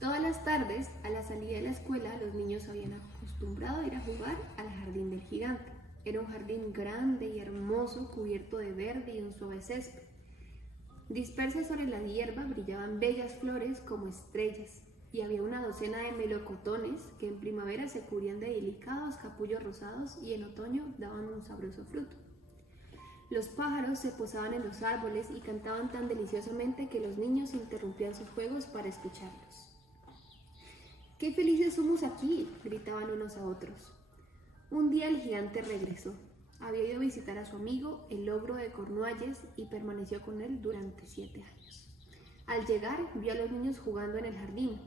Todas las tardes, a la salida de la escuela, los niños habían acostumbrado a ir a jugar al jardín del gigante. Era un jardín grande y hermoso, cubierto de verde y un suave césped. Dispersas sobre la hierba brillaban bellas flores como estrellas, y había una docena de melocotones que en primavera se cubrían de delicados capullos rosados y en otoño daban un sabroso fruto. Los pájaros se posaban en los árboles y cantaban tan deliciosamente que los niños interrumpían sus juegos para escucharlos. ¡Qué felices somos aquí!, gritaban unos a otros. Un día el gigante regresó. Había ido a visitar a su amigo, el ogro de Cornualles, y permaneció con él durante 7 años. Al llegar, vio a los niños jugando en el jardín.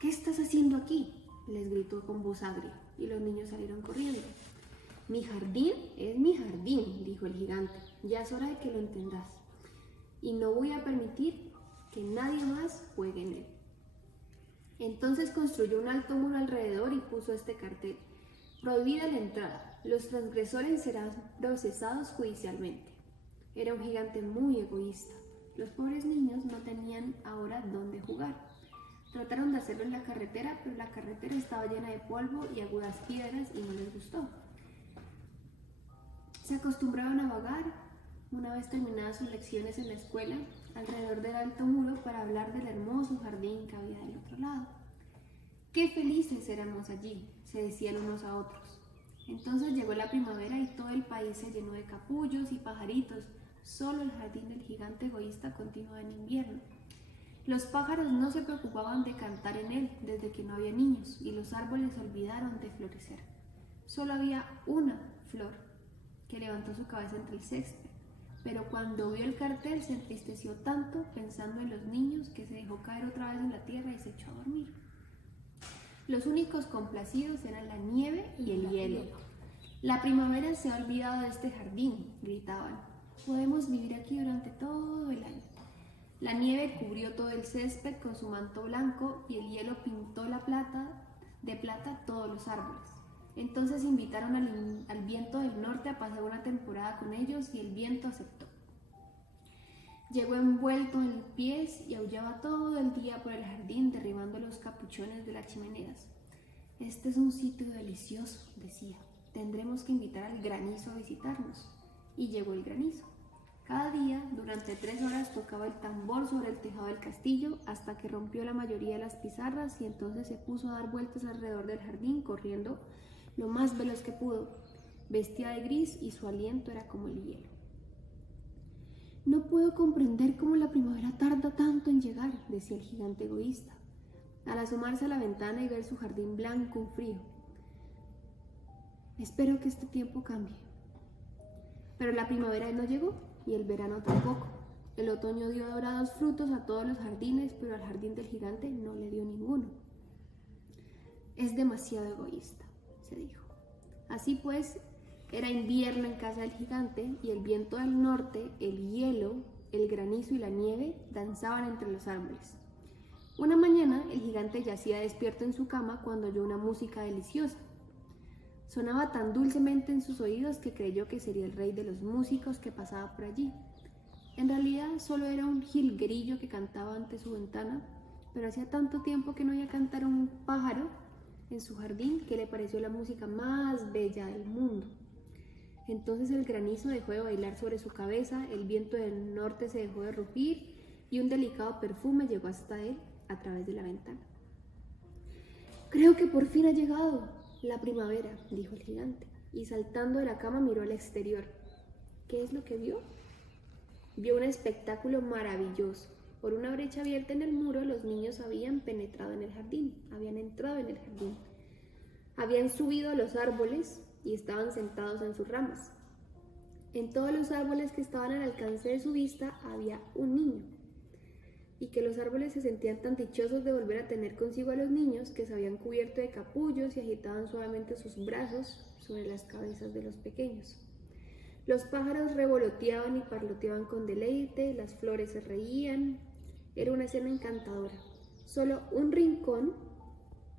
«¿Qué estás haciendo aquí?», les gritó con voz agria, y los niños salieron corriendo. «Mi jardín es mi jardín», dijo el gigante. «Ya es hora de que lo entendas. Y no voy a permitir que nadie más juegue en él». Entonces construyó un alto muro alrededor y puso este cartel: «Prohibida la entrada. Los transgresores serán procesados judicialmente». Era un gigante muy egoísta. Los pobres niños no tenían ahora dónde jugar. Trataron de hacerlo en la carretera, pero la carretera estaba llena de polvo y agudas piedras y no les gustó. Se acostumbraron a vagar, una vez terminadas sus lecciones en la escuela, alrededor del alto muro para hablar del hermoso jardín que había del otro lado. «¡Qué felices éramos allí!», se decían unos a otros. Entonces llegó la primavera y todo el país se llenó de capullos y pajaritos. Solo el jardín del gigante egoísta continuaba en invierno. Los pájaros no se preocupaban de cantar en él desde que no había niños, y los árboles olvidaron de florecer. Solo había una flor que levantó su cabeza entre el césped, pero cuando vio el cartel se entristeció tanto pensando en los niños que se dejó caer otra vez en la tierra y se echó a dormir. Los únicos complacidos eran la nieve y el hielo. «La primavera se ha olvidado de este jardín», gritaban. «Podemos vivir aquí durante todo el año». La nieve cubrió todo el césped con su manto blanco y el hielo pintó de plata todos los árboles. Entonces invitaron al viento del norte a pasar una temporada con ellos y el viento aceptó. Llegó envuelto en pies y aullaba todo el día por el jardín, derribando los capuchones de las chimeneas. «Este es un sitio delicioso», decía. «Tendremos que invitar al granizo a visitarnos». Y llegó el granizo. Cada día, durante 3 horas, tocaba el tambor sobre el tejado del castillo hasta que rompió la mayoría de las pizarras y entonces se puso a dar vueltas alrededor del jardín, corriendo lo más veloz que pudo. Vestía de gris y su aliento era como el hielo. «No puedo comprender cómo la primavera tarda tanto en llegar», decía el gigante egoísta, al asomarse a la ventana y ver su jardín blanco y frío. «Espero que este tiempo cambie». Pero la primavera no llegó y el verano tampoco. El otoño dio dorados frutos a todos los jardines, pero al jardín del gigante no le dio ninguno. «Es demasiado egoísta», se dijo. Así pues, era invierno en casa del gigante y el viento del norte, el hielo, el granizo y la nieve danzaban entre los árboles. Una mañana el gigante yacía despierto en su cama cuando oyó una música deliciosa. Sonaba tan dulcemente en sus oídos que creyó que sería el rey de los músicos que pasaba por allí. En realidad solo era un jilguerillo que cantaba ante su ventana, pero hacía tanto tiempo que no oía cantar un pájaro en su jardín que le pareció la música más bella del mundo. Entonces el granizo dejó de bailar sobre su cabeza, el viento del norte se dejó de rugir y un delicado perfume llegó hasta él a través de la ventana. «Creo que por fin ha llegado la primavera», dijo el gigante, y saltando de la cama miró al exterior. ¿Qué es lo que vio? Vio un espectáculo maravilloso. Por una brecha abierta en el muro, los niños habían penetrado en el jardín, habían entrado en el jardín. Habían subido a los árboles y estaban sentados en sus ramas. En todos los árboles que estaban al alcance de su vista había un niño. Y que los árboles se sentían tan dichosos de volver a tener consigo a los niños que se habían cubierto de capullos y agitaban suavemente sus brazos sobre las cabezas de los pequeños. Los pájaros revoloteaban y parloteaban con deleite, las flores se reían. Era una escena encantadora. Solo un rincón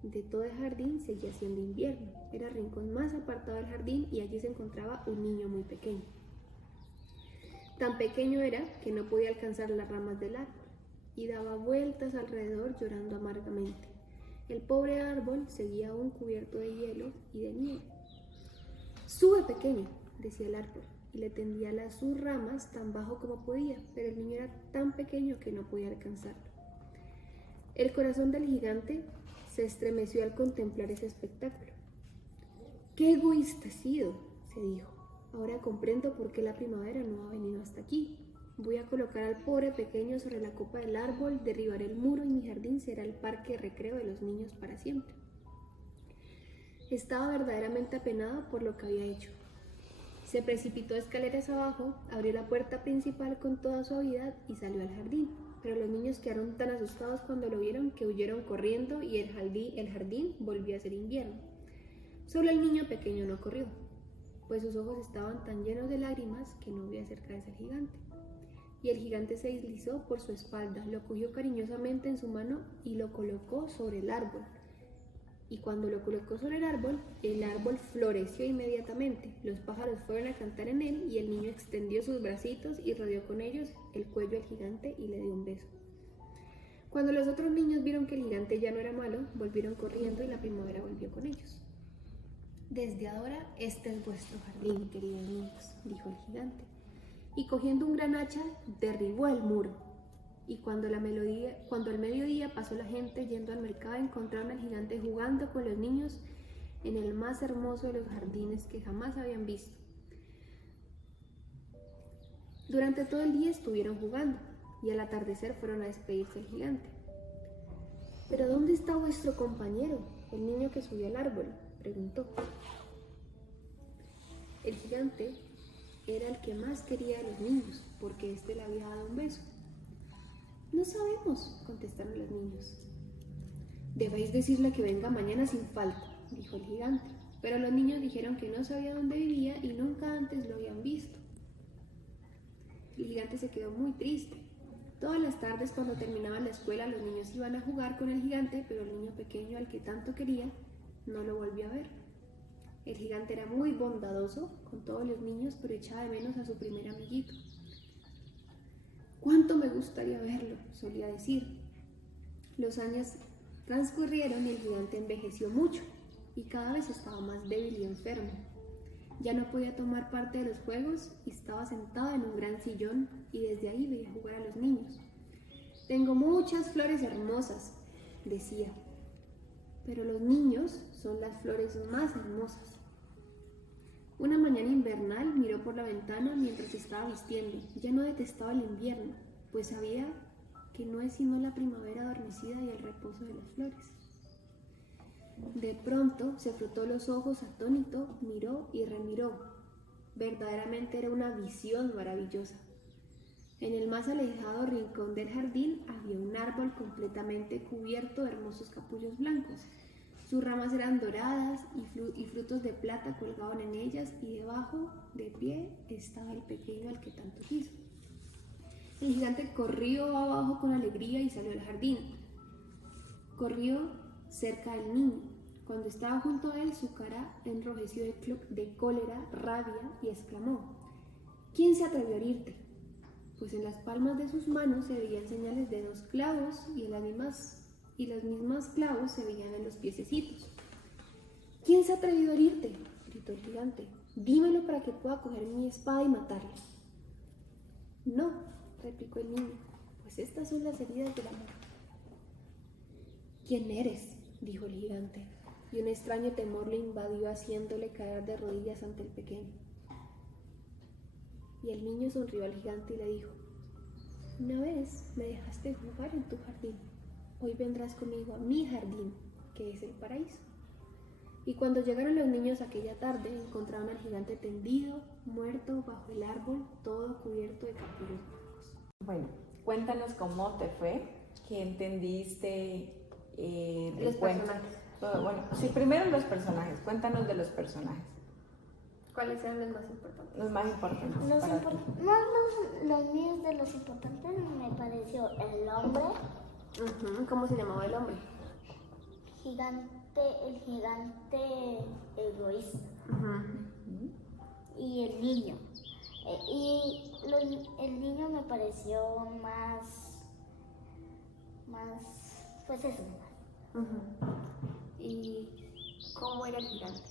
de todo el jardín seguía siendo invierno. Era el rincón más apartado del jardín y allí se encontraba un niño muy pequeño. Tan pequeño era que no podía alcanzar las ramas del árbol. y daba vueltas alrededor llorando amargamente. El pobre árbol seguía aún cubierto de hielo y de nieve. «Sube, pequeño», decía el árbol, y le tendía sus ramas tan bajo como podía, pero el niño era tan pequeño que no podía alcanzarlo. El corazón del gigante se estremeció al contemplar ese espectáculo. «¡Qué egoísta he sido!», se dijo. «Ahora comprendo por qué la primavera no ha venido hasta aquí. Voy a colocar al pobre pequeño sobre la copa del árbol, derribaré el muro y mi jardín será el parque de recreo de los niños para siempre». Estaba verdaderamente apenado por lo que había hecho. Se precipitó escaleras abajo, abrió la puerta principal con toda suavidad y salió al jardín. Pero los niños quedaron tan asustados cuando lo vieron que huyeron corriendo y el jardín volvió a ser invierno. Solo el niño pequeño no corrió, pues sus ojos estaban tan llenos de lágrimas que no vio acercarse al gigante. Y el gigante se deslizó por su espalda, lo cogió cariñosamente en su mano y lo colocó sobre el árbol. Y cuando lo colocó sobre el árbol floreció inmediatamente. Los pájaros fueron a cantar en él y el niño extendió sus bracitos y rodeó con ellos el cuello al gigante y le dio un beso. Cuando los otros niños vieron que el gigante ya no era malo, volvieron corriendo y la primavera volvió con ellos. «Desde ahora este es vuestro jardín, queridos niños», dijo el gigante, y cogiendo un gran hacha derribó el muro. Y cuando al mediodía pasó la gente yendo al mercado, encontraron al gigante jugando con los niños en el más hermoso de los jardines que jamás habían visto. Durante todo el día estuvieron jugando y al atardecer fueron a despedirse del gigante. «¿Pero dónde está vuestro compañero, el niño que subió al árbol?», preguntó. El gigante era el que más quería a los niños porque éste le había dado un beso. «No sabemos», contestaron los niños. «Debéis decirle que venga mañana sin falta», dijo el gigante. Pero los niños dijeron que no sabía dónde vivía y nunca antes lo habían visto. El gigante se quedó muy triste. Todas las tardes, cuando terminaban la escuela, los niños iban a jugar con el gigante, pero el niño pequeño al que tanto quería no lo volvió a ver. El gigante era muy bondadoso con todos los niños, pero echaba de menos a su primer amiguito. «¿Cuánto me gustaría verlo?», solía decir. Los años transcurrieron y el gigante envejeció mucho y cada vez estaba más débil y enfermo. Ya no podía tomar parte de los juegos y estaba sentado en un gran sillón y desde ahí veía jugar a los niños. «Tengo muchas flores hermosas», decía, «pero los niños son las flores más hermosas». Una mañana invernal miró por la ventana mientras se estaba vistiendo. Ya no detestaba el invierno, pues sabía que no es sino la primavera adormecida y el reposo de las flores. De pronto se frotó los ojos atónito, miró y remiró. Verdaderamente era una visión maravillosa. En el más alejado rincón del jardín había un árbol completamente cubierto de hermosos capullos blancos. Sus ramas eran doradas y frutos de plata colgaban en ellas, y debajo, de pie, estaba el pequeño al que tanto quiso. El gigante corrió abajo con alegría y salió al jardín. Corrió cerca del niño. Cuando estaba junto a él, su cara enrojeció de cólera, rabia, y exclamó: «¿Quién se atrevió a herirte?». Pues en las palmas de sus manos se veían señales de 2 clavos y las mismas clavos se veían en los piececitos. «¿Quién se ha atrevido a herirte?», gritó el gigante. «Dímelo para que pueda coger mi espada y matarlo». «No», replicó el niño, «pues estas son las heridas del amor». «¿Quién eres?», dijo el gigante, y un extraño temor le invadió, haciéndole caer de rodillas ante el pequeño. Y el niño sonrió al gigante y le dijo: «Una vez me dejaste jugar en tu jardín. Hoy vendrás conmigo a mi jardín, que es el paraíso». Y cuando llegaron los niños aquella tarde, encontraron al gigante tendido, muerto, bajo el árbol, todo cubierto de capullos blancos. Bueno, cuéntanos cómo te fue, qué entendiste del Los cuento. personajes. Bueno, sí, primero los personajes, cuéntanos de los personajes. ¿Cuáles eran los más importantes? Los más importantes. Los míos de los importantes me pareció el hombre, ¿Cómo se llamaba el hombre? el gigante egoísta, y el niño. El niño me pareció más más, pues eso. Ujú. ¿Y cómo era el gigante?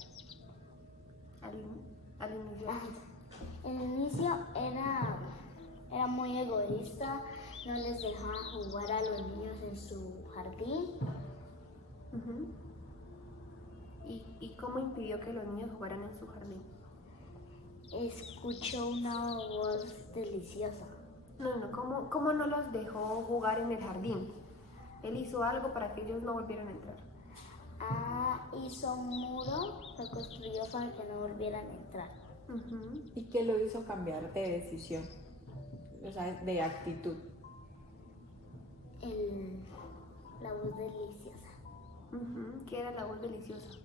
Al inicio. Ah, en el inicio era muy egoísta, no les dejaba jugar a los niños en su jardín. Ujú. ¿Y cómo impidió que los niños jugaran en su jardín? Escuchó una voz deliciosa. No, ¿cómo no los dejó jugar en el jardín? Él hizo algo para que ellos no volvieran a entrar. Hizo un muro, lo construyó para que no volvieran a entrar. Ujú. ¿Y qué lo hizo cambiar de decisión? O sea, de actitud. La voz deliciosa. Ujú. ¿Qué era la voz deliciosa?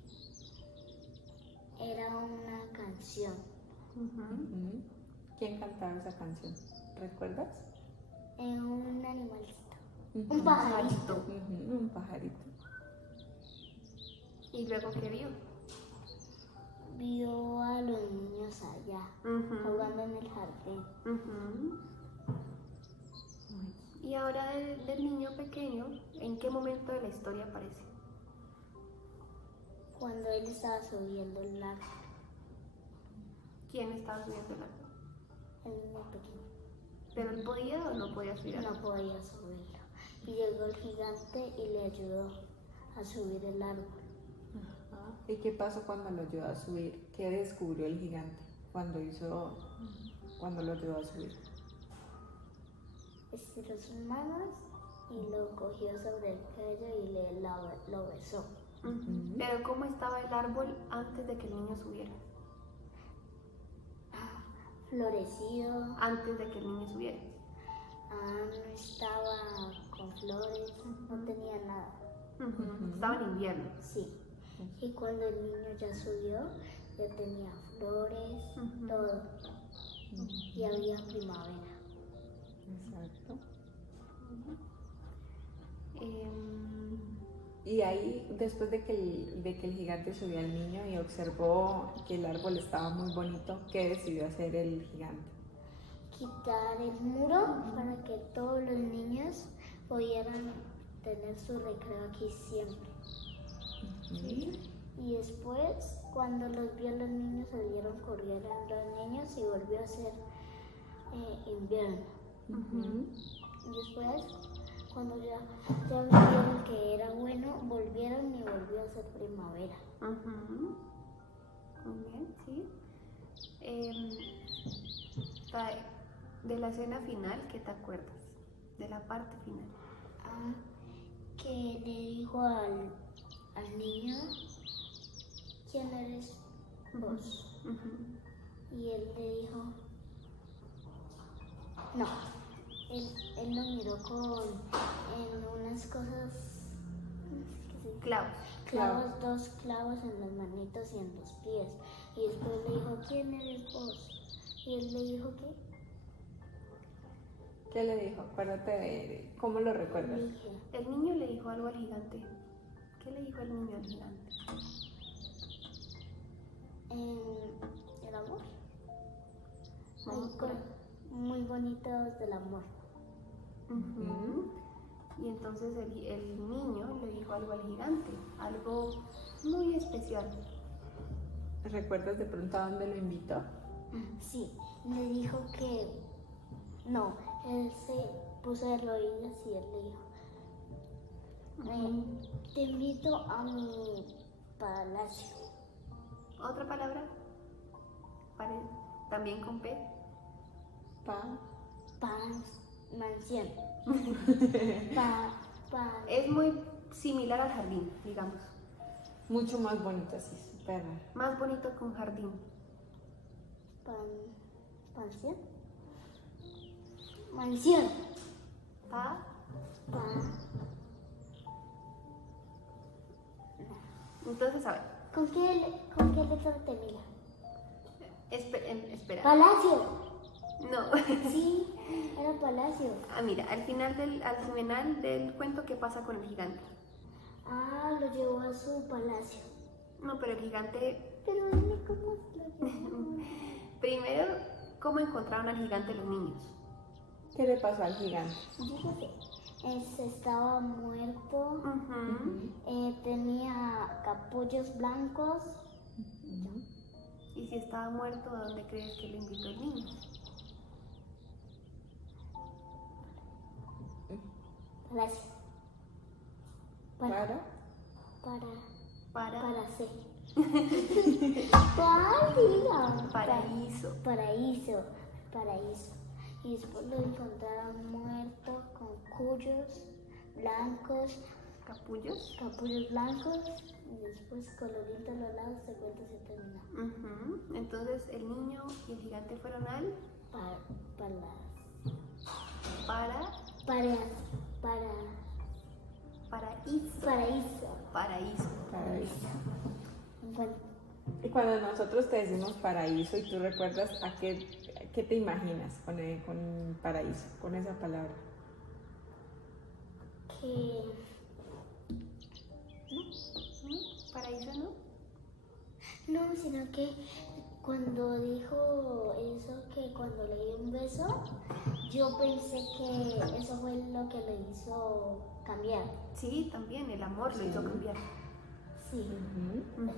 Era una canción. Ujú. Ujú. ¿Quién cantaba esa canción? ¿Recuerdas? Un animalito. Ujú. Un pajarito. Ujú, un pajarito. ¿Y luego qué vio? Vio a los niños allá, Ujú. jugando en el jardín. Ujú. Y ahora del niño pequeño, ¿en qué momento de la historia aparece? Cuando él estaba subiendo el árbol, ¿Quién estaba subiendo el árbol? el niño pequeño. ¿Pero él podía o no podía subir al No árbol? podía subirlo. Y llegó el gigante y le ayudó a subir el árbol. Ajá. ¿Y qué pasó cuando lo ayudó a subir? ¿Qué descubrió el gigante cuando lo ayudó a subir? Estiró sus manos y lo cogió sobre el cuello y lo besó. Ujú. Pero ¿cómo estaba el árbol antes de que el niño subiera? Florecido, Antes de que el niño subiera. no estaba con flores, no tenía nada. Ujú. Estaba en invierno. Sí. Y cuando el niño ya subió, ya tenía flores, Ujú. todo. Y había primavera. Exacto. Em, Y ahí, después de que el gigante subió al niño y observó que el árbol estaba muy bonito, ¿qué decidió hacer el gigante? Quitar el muro para que todos los niños pudieran tener su recreo aquí siempre. Y después, cuando los vio los niños, salieron corriendo los niños y volvió a ser invierno. Ujú. Y después, cuando ya vieron que era bueno, volvieron y volvió a ser primavera. ujú. Muy bien, sí. De la escena final, ¿qué te acuerdas? De la parte final. Que le dijo al niño, ¿quién eres vos? Ujú. Y él le dijo, no. Él lo miró en unas cosas, Clavos. dos clavos en las manitos y en los pies. Y después le dijo, ¿quién eres vos? Y él le dijo, ¿qué? ¿Qué le dijo? Acuérdate de cómo lo recuerdas. Le dije, El niño le dijo algo al gigante. ¿Qué le dijo el niño al gigante? el amor. Vamos por ahí. Muy bonitos del amor. Ujú. Y entonces el niño le dijo algo al gigante, algo muy especial. ¿Recuerdas de pronto a dónde lo invitó? Sí, le dijo que no, él se puso de rodillas y él le dijo, te invito a mi palacio. ¿Otra palabra? También con P. Mansión. Es muy similar al jardín, digamos. Mucho más bonito, sí, súper. Más bonito que un jardín. Mansión. Mansión. Pa. Entonces, a ver. ¿Con qué letra termina? Espera. Palacio. No. Sí, era palacio. Mira, al final del cuento, ¿qué pasa con el gigante? Lo llevó a su palacio. No, pero el gigante... Pero dime cómo lo llevó. Primero, ¿cómo encontraron al gigante los niños? ¿Qué le pasó al gigante? Yo qué sé. estaba muerto, tenía capullos blancos. Y si estaba muerto, ¿a dónde crees que lo invitó el niño? Gracias. ¿Para? Para hacer. ¿Cuál diga? Paraíso. Paraíso. Y después lo encontraron muerto con cuyos blancos, ¿Capullos? capullos blancos. Y después colorito a los lados, el cuento se terminó. Entonces el niño y el gigante fueron al Paraíso. Paraíso. Bueno, Y cuando nosotros te decimos paraíso y tú recuerdas qué te imaginas con paraíso, con esa palabra. que Paraíso, ¿no? no, sino que cuando dijo eso, que cuando le dio un beso, yo pensé que eso fue lo que le hizo cambiar. Sí, también el amor lo hizo cambiar. Sí. Ujú.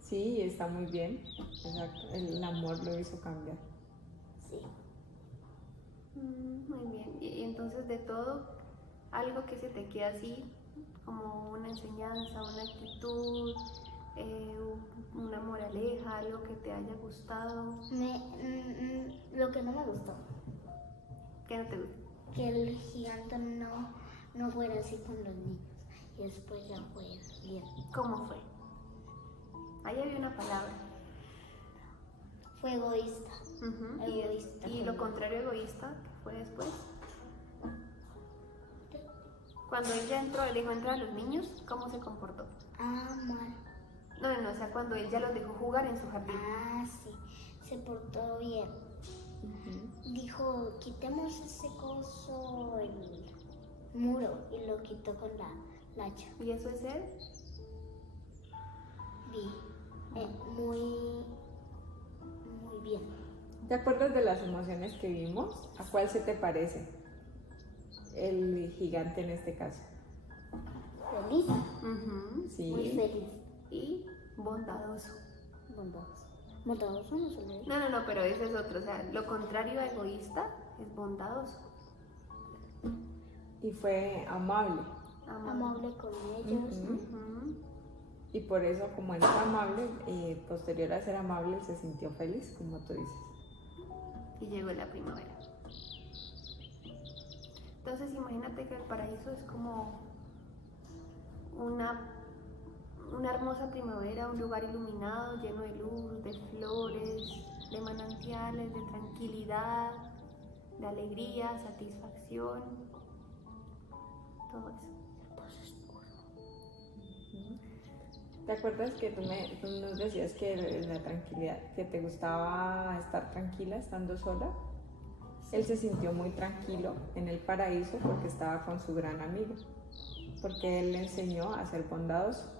Sí, está muy bien. Exacto. El amor lo hizo cambiar. Sí. Muy bien. Y entonces de todo, algo que se te queda así, como una enseñanza, una actitud, una moraleja, algo que te haya gustado, Lo que no me gustó, que no te guste. que el gigante no fuera así con los niños y después ya fue bien. ¿Cómo fue? Ahí había una palabra. Fue egoísta. Y lo contrario egoísta, que fue después. Cuando él ya entró, él dejó entrar a los niños, ¿cómo se comportó? Mal. No, o sea, cuando él ya los dejó jugar en su jardín. Sí, se portó bien. Dijo, quitemos ese coso, el muro, y lo quitó con la hacha. ¿Y eso es él? Muy bien. ¿Te acuerdas de las emociones que vimos? ¿A cuál se te parece? El gigante en este caso. Feliz, Sí. muy feliz. Y bondadoso. Bondadoso. Bondadoso no se le No, pero ese es otro. O sea, lo contrario a egoísta es bondadoso. Y fue amable. amable con ellos. Y por eso, como él fue amable, posterior a ser amable, se sintió feliz, como tú dices. Y llegó la primavera. Entonces imagínate que el paraíso es como una hermosa primavera, un lugar iluminado, lleno de luz, de flores, de manantiales, de tranquilidad, de alegría, satisfacción, todo eso. ¿Te acuerdas que tú nos decías que la tranquilidad, que te gustaba estar tranquila estando sola? Él se sintió muy tranquilo en el paraíso porque estaba con su gran amigo, porque él le enseñó a ser bondadoso.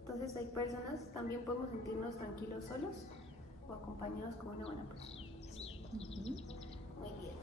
Entonces hay personas, también podemos sentirnos tranquilos solos o acompañados con una buena persona. Muy bien.